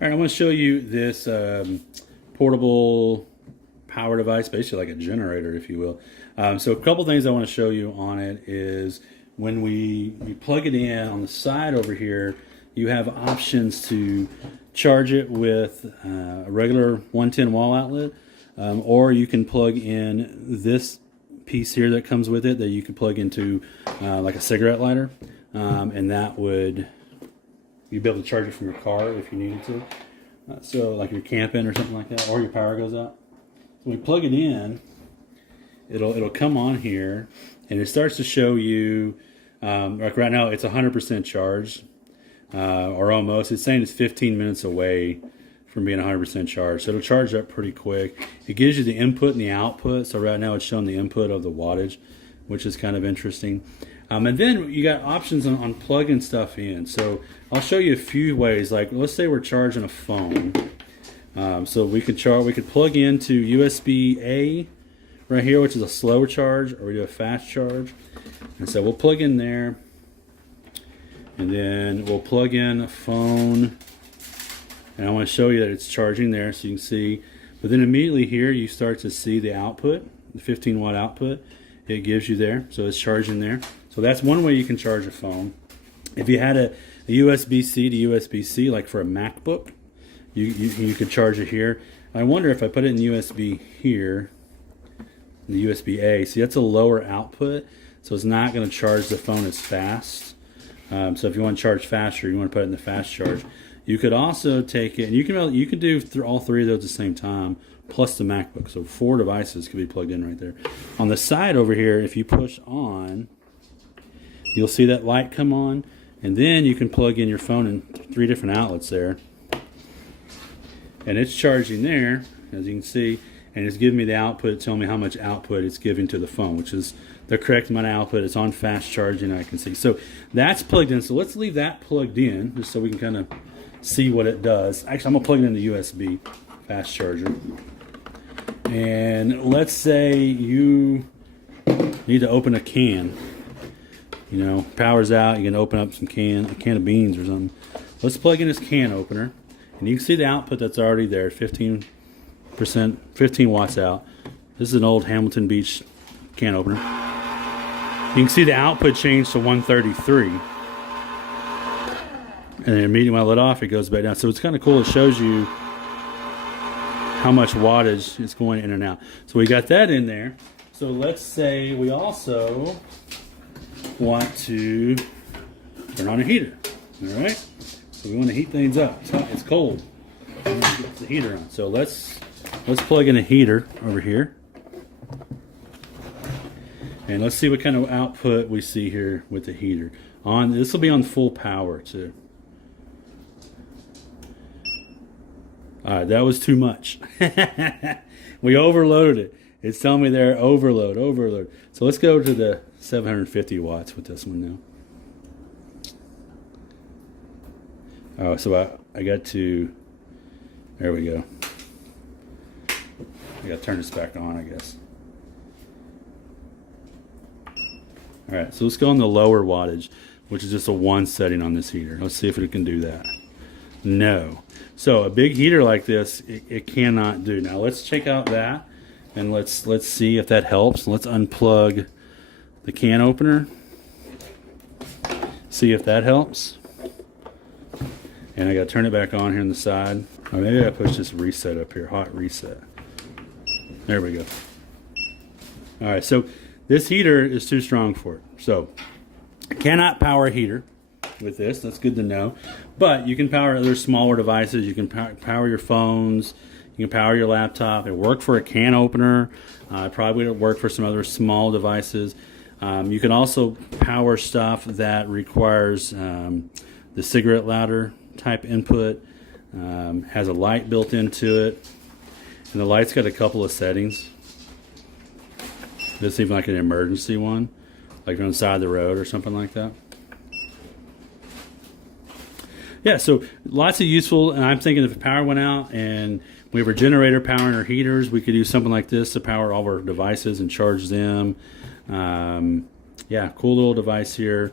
All right, I want to show you this portable power device, basically like a generator, if you will. So a couple things I want to show you on it is when you plug it in on the side over here, you have options to charge it with a regular 110 wall outlet, or you can plug in this piece here that comes with it that you could plug into like a cigarette lighter, and that would you'd be able to charge it from your car if you needed to. So like you're camping or something like that, or your power goes out. So when you plug it in, it'll come on here, and it starts to show you, like right now it's 100% charged, or almost. It's saying it's 15 minutes away from being 100% charged. So it'll charge up pretty quick. It gives you the input and the output. So right now it's showing the input of the wattage, which is kind of interesting. And then you got options on plugging stuff in. So I'll show you a few ways. Like let's say we're charging a phone. So we could plug into USB-A right here, which is a slower charge, or we do a fast charge. And so we'll plug in there, and then we'll plug in a phone. And I want to show you that it's charging there, so you can see. But then immediately here, you start to see the output, the 15 watt output. It gives you there, so it's charging there. So that's one way you can charge a phone. If you had a USB-C to USB-C, like for a MacBook, you could charge it here. I wonder if I put it in USB here, the USB-A, see that's a lower output, so it's not going to charge the phone as fast. So if you want to charge faster, you want to put it in the fast charge. You could also take it, and you can do all three of those at the same time, plus the MacBook. So 4 devices could be plugged in right there. On the side over here, if you push on, you'll see that light come on, and then you can plug in your phone in 3 different outlets there. And it's charging there, as you can see, and it's giving me the output, telling me how much output it's giving to the phone, which is the correct amount of output. It's on fast charging, I can see. So that's plugged in. So let's leave that plugged in, just so we can kind of see what it does. Actually, I'm going to plug it in the USB fast charger. And let's say you need to open a can. You know, power's out, you can open up a can of beans or something. Let's plug in this can opener, and you can see the output that's already there, 15 watts out. This is an old Hamilton Beach can opener. You can see the output change to 133. And then immediately when I let off, it goes back down. So it's kind of cool. It shows you how much wattage is going in and out. So we got that in there. So let's say we also want to turn on a heater. All right. So we want to heat things up. It's cold. We want to get the heater on. So let's plug in a heater over here. And let's see what kind of output we see here with the heater. This will be on full power too. All right, that was too much. We overloaded it. It's telling me there, overload. So let's go to the 750 watts with this one now. Oh, so I got to, there we go. I got to turn this back on, I guess. All right, so let's go on the lower wattage, which is just a 1 setting on this heater. Let's see if it can do that. No. So a big heater like this, it cannot do. Now let's check out that, and let's see if that helps. Let's unplug the can opener. See if that helps. And I got to turn it back on here on the side. Or maybe I push this reset up here, hot reset. There we go. All right, so this heater is too strong for it. So I cannot power a heater with this. That's good to know. But you can power other smaller devices. You can power your phones. You can power your laptop. It worked for a can opener. Probably would work for some other small devices. You can also power stuff that requires the cigarette lighter type input. Has a light built into it. And the light's got a couple of settings. This is even like an emergency one, like on the side of the road or something like that. Yeah, so lots of useful, and I'm thinking if the power went out and we have a generator powering our heaters, we could use something like this to power all of our devices and charge them. Yeah, cool little device here.